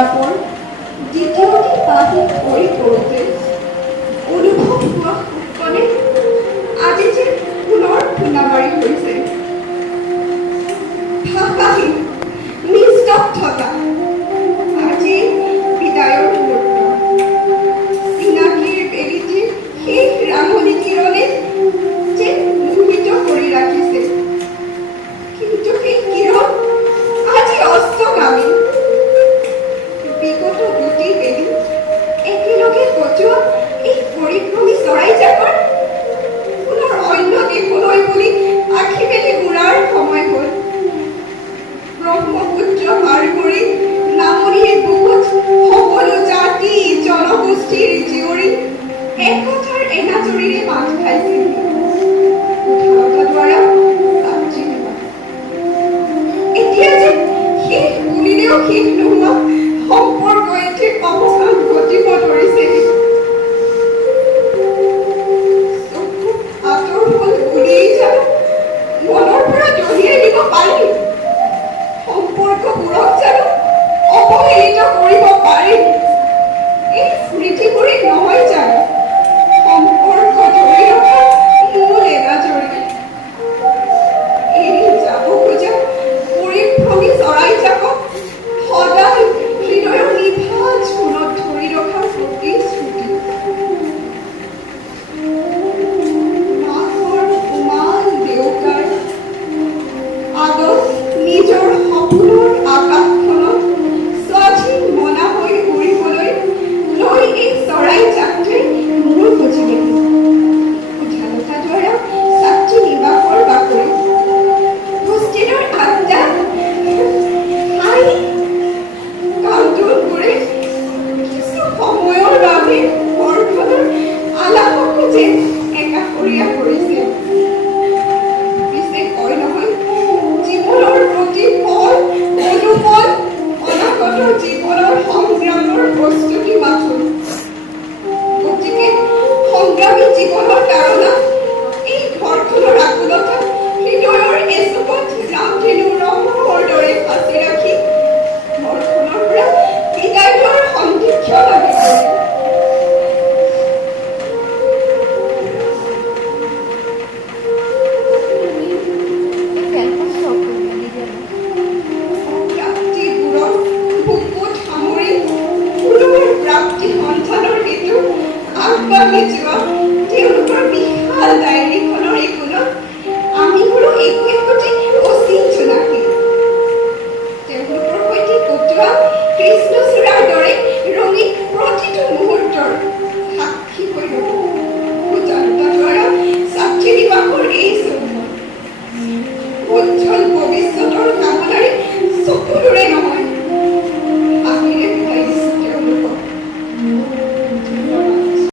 আলাপৰ দ্বিতীয়টি পাহি হৈ পৰোঁতে অনুভৱ হোৱা সুখনে আজি যে পুনৰ খুন্দা মাৰি হৈছে। ভাষাহীন নিস্তব্ধতা আজি বিদায়ৰ মুহূৰ্ত। চিনাকিৰ বেলিটিৰ শেষ ৰাঙলী কিৰণে যে মোহিত কৰি ৰাখিছে, কিন্তু সেই কিৰণ আজি অস্তগামী। বিগত দুটি বেলি একেলগে কটোৱা এই পৰিভ্ৰমী চৰাইজাকৰ পুনৰ অন্য দেশলৈ বুলি আখি মেলি উৰাৰ সময় হ'ল। ব্ৰহ্মপুত্ৰ পাৰ কৰি নামনিৰ বুকুত সকলো জাতি জনগোষ্ঠীৰ জীয়ৰী একতাৰ এনাজৰীৰে বান্ধ খাইছিল। দ্বাৰা এতিয়া যে শেষ বুলিলেও শেষ নোহোৱা সম্পৰ্ক এটিৰ অৱস্থান ঘটিব ধৰিছে। আঁতৰ হ'ল বুলিয়েই জানো মনৰ পৰা দলিয়াই দিব পাৰি? সম্পৰ্কবোৰক জানো অৱহেলিত কৰিব পাৰি? এই স্মৃতিবোৰেই নহয় জানো সম্পৰ্ক ধৰি ৰখা মূল এনাজৰী। এৰি যাব খোজা পৰিভ্ৰমী চৰাইজাকক সদায় হৃদয়ৰ নিভাঁজ কোণত ধৰি ৰখাৰ প্ৰতিশ্ৰুতি। মাকৰ কোমল দেউতাৰ আগত নিজৰ সপোনৰ আকাশখনত স্বাধীন মনা হৈ উৰিবলৈ লৈ এই চৰাইজাকটোৱে মোৰ খুজিলে। উজালতা দ্বাৰা ছাত্ৰী নিবাসৰ বাকৰি হোষ্টেলৰ আড্ডা হাই কাউণ্টৰবোৰে কিছু সময়ৰ বাবে ঘৰখনৰ আলাপকো যেন একাষৰীয়া কৰিছে। পিছে কয় নহয় জীৱনৰ প্ৰতি ফল অনুফল অনাগত জীৱনৰ সংগ্ৰামৰ প্ৰস্তুতি মাথোন। গতিকে সংগ্ৰামী জীৱনৰ কাৰণত এই ঘৰখনৰ আকুলতা হৃদয়ৰ এচুকত ৰামধেনু ৰহৰ দৰে সাঁচি ৰাখি ঘৰখনৰ পৰা বিদায় লোৱাৰ সন্ধিক্ষণ লাগিছে। প্ৰাপ্তিবোৰৰ বুকুত সামৰি পুনৰ প্ৰাপ্তি সন্ধানৰ হেতু আগবাঢ়ি যোৱা তেওঁলোকৰ বিশাল ডায়েৰীখনৰ একোণত আমিবোৰো একো একোটি অচিন জোনাকী। তেওঁলোকৰ সৈতে কটোৱা কৃষ্ণচূড়াৰ দৰে ৰঙীন প্ৰতিটো মুহূৰ্তৰ সাক্ষী হৈ ৰ'ব উজালতা দ্বাৰা ছাত্ৰী নিবাসৰ এই চৌধ। উজ্জ্বল ভৱিষ্যতৰ কামনাৰে চকুলোৰে নহয়